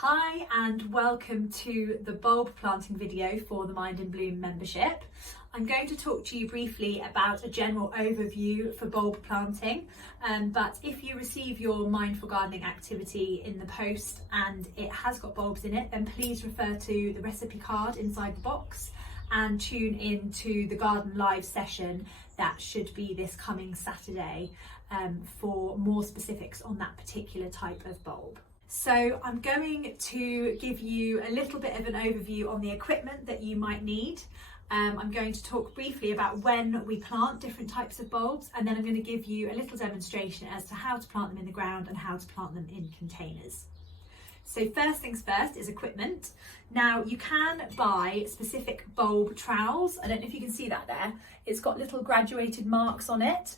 Hi and welcome to the bulb planting video for the Mind in Bloom membership. I'm going to talk to you briefly about a general overview for bulb planting, but if you receive your Mindful Gardening activity in the post and it has got bulbs in it, then please refer to the recipe card inside the box and tune in to the Garden Live session that should be this coming Saturday for more specifics on that particular type of bulb. So I'm going to give you a little bit of an overview on the equipment that you might need. I'm going to talk briefly about when we plant different types of bulbs, and then I'm going to give you a little demonstration as to how to plant them in the ground and how to plant them in containers. So first things first is equipment. Now you can buy specific bulb trowels. I don't know if you can see that there. It's got little graduated marks on it.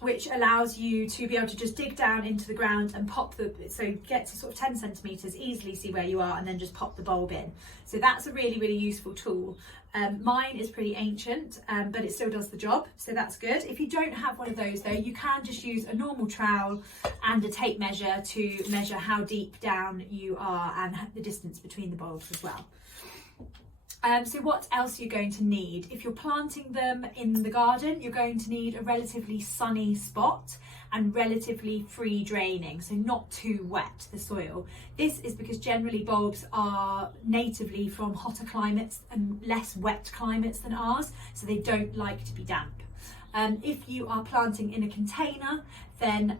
Which allows you to be able to just dig down into the ground and pop so get to sort of 10 centimetres, easily see where you are, and then just pop the bulb in. So that's a really useful tool. Mine is pretty ancient, but it still does the job, so that's good. If you don't have one of those though, you can just use a normal trowel and a tape measure to measure how deep down you are and the distance between the bulbs as well. So what else are you going to need? If you're planting them in the garden, you're going to need a relatively sunny spot and relatively free draining, so not too wet, the soil. This is because generally bulbs are natively from hotter climates and less wet climates than ours, so they don't like to be damp. If you are planting in a container, then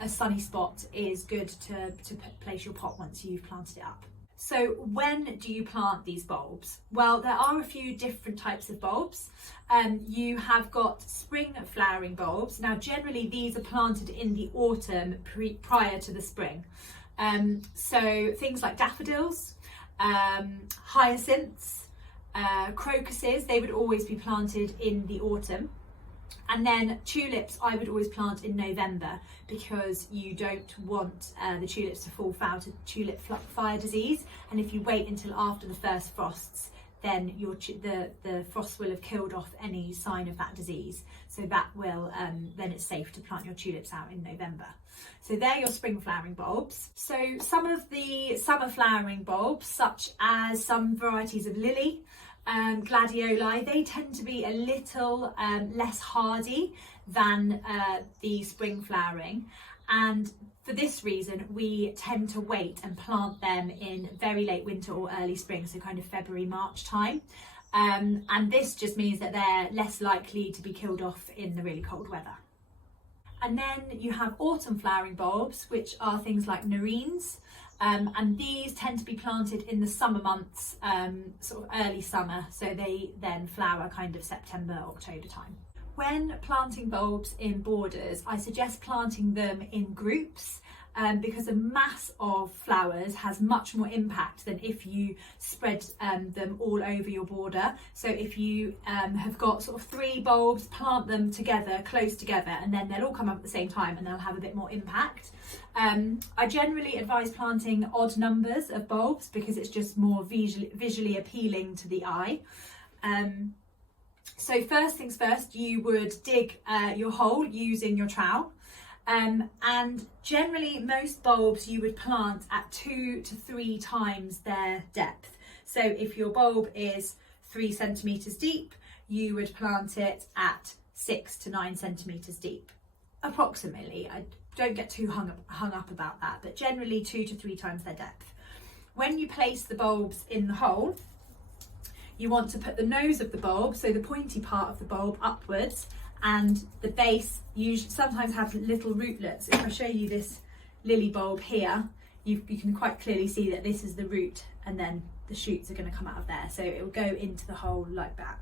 a sunny spot is good to place your pot once you've planted it up. So when do you plant these bulbs? Well, there are a few different types of bulbs. You have got spring flowering bulbs. Now, generally these are planted in the autumn prior to the spring. So things like daffodils, hyacinths, crocuses, they would always be planted in the autumn. And then tulips I would always plant in November because you don't want the tulips to fall foul to tulip fire disease, and if you wait until after the first frosts, then the frost will have killed off any sign of that disease, so that will then it's safe to plant your tulips out in November. So they're your spring flowering bulbs. So some of the summer flowering bulbs, such as some varieties of lily, gladioli, they tend to be a little less hardy than the spring flowering, and for this reason we tend to wait and plant them in very late winter or early spring, so kind of February, March time, and this just means that they're less likely to be killed off in the really cold weather. And then you have autumn flowering bulbs, which are things like nerines. And these tend to be planted in the summer months, sort of early summer, so they then flower kind of September, October time. When planting bulbs in borders, I suggest planting them in groups because a mass of flowers has much more impact than if you spread them all over your border. So if you have got sort of 3 bulbs, plant them together, close together, and then they'll all come up at the same time and they'll have a bit more impact. I generally advise planting odd numbers of bulbs because it's just more visually appealing to the eye. So first things first, you would dig your hole using your trowel. And generally most bulbs you would plant at 2 to 3 times their depth. So if your bulb is 3 centimetres deep, you would plant it at 6 to 9 centimetres deep, approximately. I don't get too hung up about that, but generally 2 to 3 times their depth. When you place the bulbs in the hole, you want to put the nose of the bulb, so the pointy part of the bulb, upwards, and the base usually sometimes have little rootlets. If I show you this lily bulb here, you can quite clearly see that this is the root, and then the shoots are going to come out of there, so it will go into the hole like that.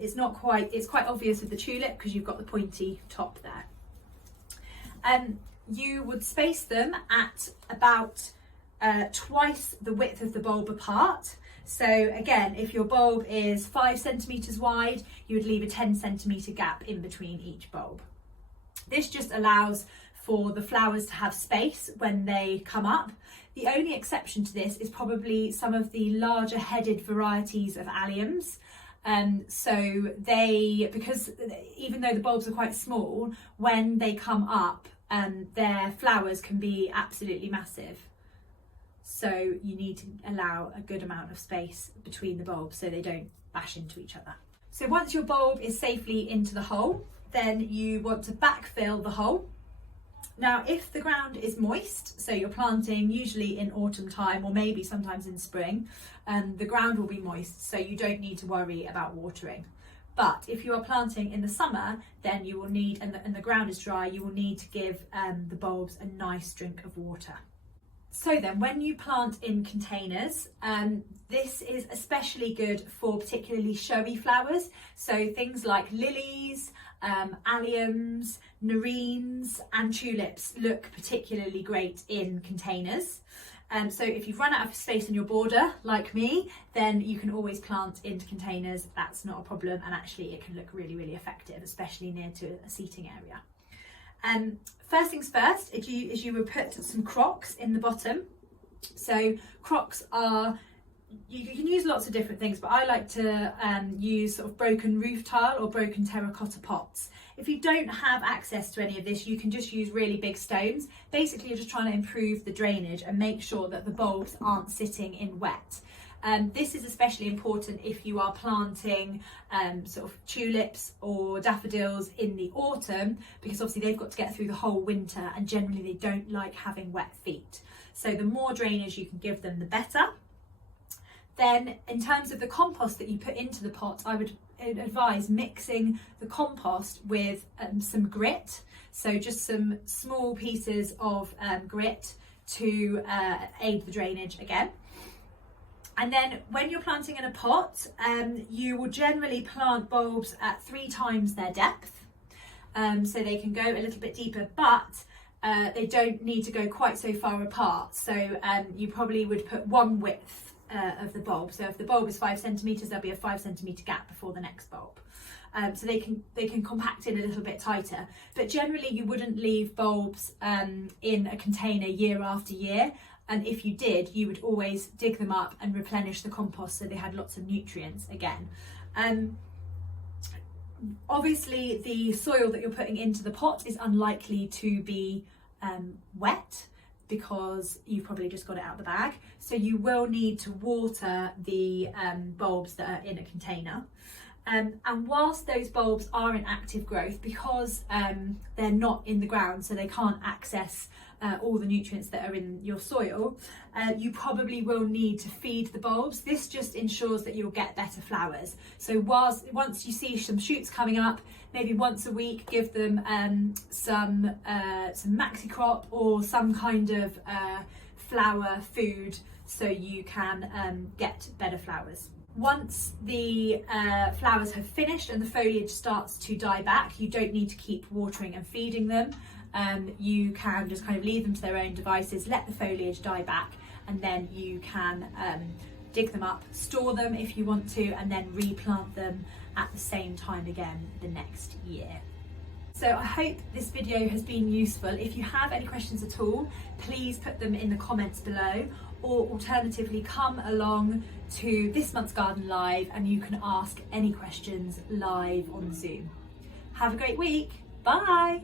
It's quite obvious with the tulip because you've got the pointy top there. You would space them at about twice the width of the bulb apart. So again, if your bulb is 5 centimetres wide, you would leave a 10 centimetre gap in between each bulb. This just allows for the flowers to have space when they come up. The only exception to this is probably some of the larger headed varieties of alliums. So because even though the bulbs are quite small, when they come up, their flowers can be absolutely massive. so you need to allow a good amount of space between the bulbs so they don't bash into each other. So once your bulb is safely into the hole, then you want to backfill the hole. Now, if the ground is moist, so you're planting usually in autumn time or maybe sometimes in spring, the ground will be moist, so you don't need to worry about watering. But if you are planting in the summer, then you will need, and the ground is dry, you will need to give the bulbs a nice drink of water. So then, when you plant in containers, this is especially good for particularly showy flowers. So things like lilies, alliums, nerines and tulips look particularly great in containers. So if you've run out of space in your border, like me, then you can always plant into containers. That's not a problem, and actually it can look really, really effective, especially near to a seating area. First things first, is you would put some crocks in the bottom. So crocks are, you can use lots of different things, but I like to use sort of broken roof tile or broken terracotta pots. If you don't have access to any of this, you can just use really big stones. Basically, you're just trying to improve the drainage and make sure that the bulbs aren't sitting in wet. This is especially important if you are planting sort of tulips or daffodils in the autumn, because obviously they've got to get through the whole winter and generally they don't like having wet feet. So the more drainage you can give them, the better. Then in terms of the compost that you put into the pot, I would advise mixing the compost with some grit. So just some small pieces of grit to aid the drainage again. And then when you're planting in a pot, you will generally plant bulbs at 3 times their depth. So they can go a little bit deeper, but they don't need to go quite so far apart. So you probably would put one width of the bulb. So if the bulb is 5 centimetres, there'll be a 5 centimetre gap before the next bulb. So they can compact in a little bit tighter. But generally you wouldn't leave bulbs in a container year after year. And if you did, you would always dig them up and replenish the compost so they had lots of nutrients again. Obviously, the soil that you're putting into the pot is unlikely to be wet because you've probably just got it out of the bag. So you will need to water the bulbs that are in a container. And whilst those bulbs are in active growth, because they're not in the ground, so they can't access all the nutrients that are in your soil, you probably will need to feed the bulbs. This just ensures that you'll get better flowers. So once you see some shoots coming up, maybe once a week, give them some maxi crop or some kind of flower food so you can get better flowers. Once the flowers have finished and the foliage starts to die back, you don't need to keep watering and feeding them. You can just kind of leave them to their own devices, let the foliage die back, and then you can dig them up, store them if you want to, and then replant them at the same time again the next year. So I hope this video has been useful. If you have any questions at all, please put them in the comments below, or alternatively come along to this month's Garden Live and you can ask any questions live on Zoom. Have a great week. Bye.